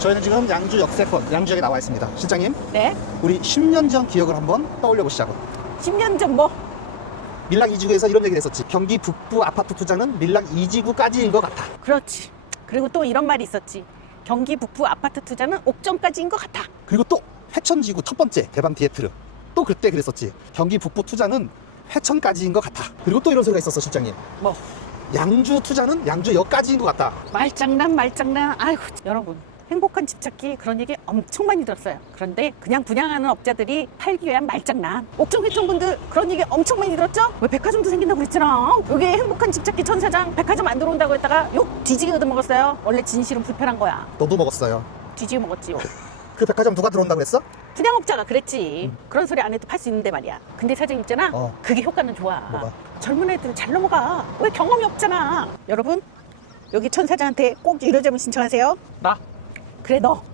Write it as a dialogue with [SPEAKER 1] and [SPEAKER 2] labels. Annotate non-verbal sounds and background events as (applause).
[SPEAKER 1] 저희는 지금 양주 역세권 양주역에 나와 있습니다. 실장님,
[SPEAKER 2] 네.
[SPEAKER 1] 우리 10년 전 기억을 한번 떠올려 보시자고.
[SPEAKER 2] 10년 전 뭐?
[SPEAKER 1] 밀락 2지구에서 이런 얘기를 했었지. 경기 북부 아파트 투자는 밀락 2지구까지인 것 같아.
[SPEAKER 2] 그렇지. 그리고 또 이런 말이 있었지. 경기 북부 아파트 투자는 옥점까지인 것 같아.
[SPEAKER 1] 그리고 또 회천지구 첫 번째 대방 디에트르. 또 그때 그랬었지. 경기 북부 투자는 회천까지인 것 같아. 그리고 또 이런 소리가 있었어, 실장님.
[SPEAKER 2] 뭐
[SPEAKER 1] 양주 투자는 양주역까지인 것 같다.
[SPEAKER 2] 말장난 말장난. 아이고 여러분. 행복한 집 찾기 그런 얘기 엄청 많이 들었어요. 그런데 그냥 분양하는 업자들이 팔기 위한 말장난. 옥정 회청분들 그런 얘기 엄청 많이 들었죠? 왜 백화점도 생긴다고 그랬잖아. 여기 행복한 집 찾기 천사장 백화점 안 들어온다고 했다가 욕 뒤지게 얻어먹었어요. 원래 진실은 불편한 거야.
[SPEAKER 1] 너도 먹었어요.
[SPEAKER 2] 뒤지게 먹었지. 욕. (laughs)
[SPEAKER 1] 그 백화점 누가 들어온다고 그랬어?
[SPEAKER 2] 분양업자가 그랬지. 그런 소리 안 해도 팔 수 있는데 말이야. 근데 사장님 있잖아.
[SPEAKER 1] 어.
[SPEAKER 2] 그게 효과는 좋아.
[SPEAKER 1] 뭐가?
[SPEAKER 2] 젊은 애들 잘 넘어가. 왜 경험이 없잖아. 여러분, 여기 천 사장한테 꼭 유료점을 신청하세요.
[SPEAKER 1] 나?
[SPEAKER 2] 그래 너.